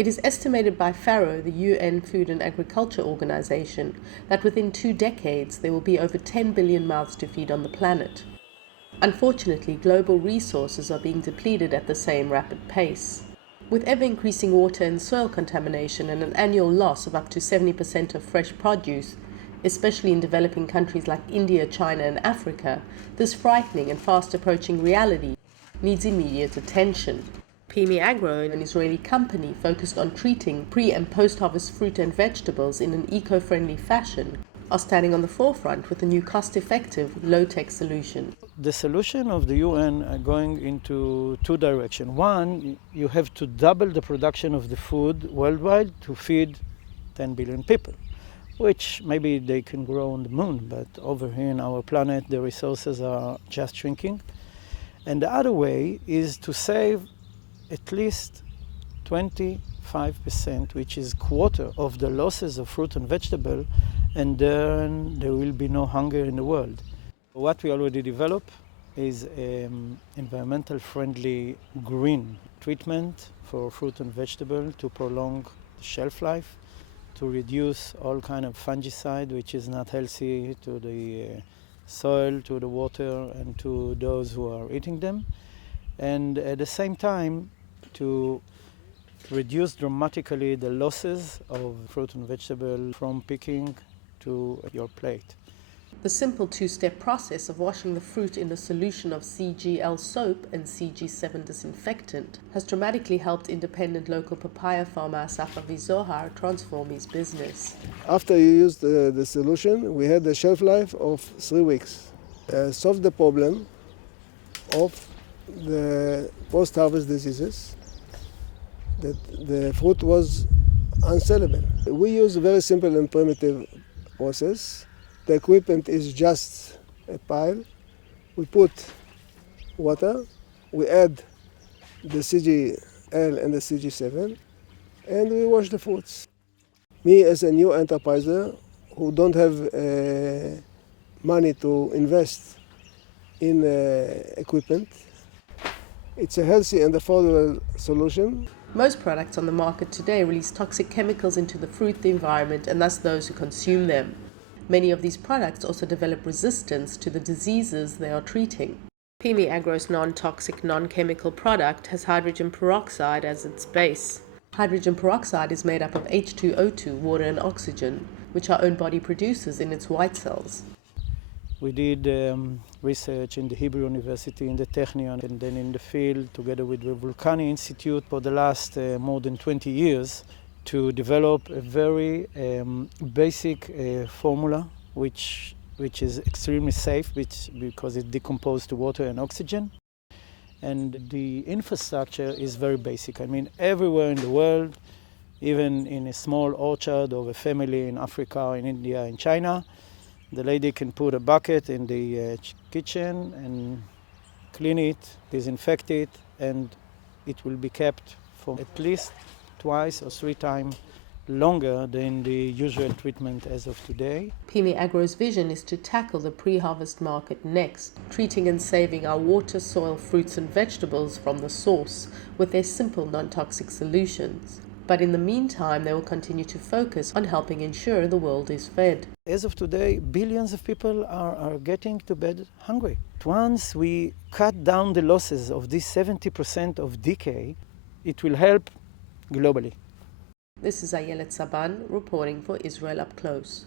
It is estimated by FAO, the UN Food and Agriculture Organization, that within 2 decades there will be over 10 billion mouths to feed on the planet. Unfortunately, global resources are being depleted at the same rapid pace. With ever-increasing water and soil contamination and an annual loss of up to 70% of fresh produce, especially in developing countries like India, China and Africa, this frightening and fast-approaching reality needs immediate attention. Pimi Agro, an Israeli company focused on treating pre- and post-harvest fruit and vegetables in an eco-friendly fashion, are standing on the forefront with a new cost-effective, low-tech solution. The solution of the UN are going into 2 directions. One, you have to double the production of the food worldwide to feed 10 billion people, which maybe they can grow on the moon, but over here in our planet, the resources are just shrinking. And the other way is to save at least 25%, which is quarter of the losses of fruit and vegetable, and then there will be no hunger in the world. What we already developed is environmental friendly green treatment for fruit and vegetable to prolong the shelf life, to reduce all kind of fungicide which is not healthy to the soil, to the water, and to those who are eating them. And at the same time, to reduce dramatically the losses of fruit and vegetable from picking to your plate. The simple 2-step process of washing the fruit in a solution of CGL soap and CG7 disinfectant has dramatically helped independent local papaya farmer Asaf Avizohar transform his business. After you use the solution, we had a shelf life of 3 weeks. Solved the problem of the post-harvest diseases, that the fruit was unsellable. We use a very simple and primitive process. The equipment is just a pile. We put water, we add the CGL and the CG7, and we wash the fruits. Me as a new enterpriser who don't have money to invest in equipment, it's a healthy and affordable solution. Most products on the market today release toxic chemicals into the fruit, the environment, and thus those who consume them. Many of these products also develop resistance to the diseases they are treating. Pimi Agro's non-toxic, non-chemical product has hydrogen peroxide as its base. Hydrogen peroxide is made up of H2O2, water and oxygen, which our own body produces in its white cells. We did research in the Hebrew University, in the Technion, and then in the field together with the Vulcani Institute for the last more than 20 years to develop a very basic formula which is extremely safe because it decomposes to water and oxygen. And the infrastructure is very basic. I mean, everywhere in the world, even in a small orchard of a family in Africa, in India, in China, the lady can put a bucket in the kitchen and clean it, disinfect it, and it will be kept for at least 2 or 3 times longer than the usual treatment as of today. Pimi Agro's vision is to tackle the pre-harvest market next, treating and saving our water, soil, fruits and vegetables from the source with their simple non-toxic solutions. But in the meantime, they will continue to focus on helping ensure the world is fed. As of today, billions of people are getting to bed hungry. Once we cut down the losses of this 70% of decay, it will help globally. This is Ayelet Saban reporting for Israel Up Close.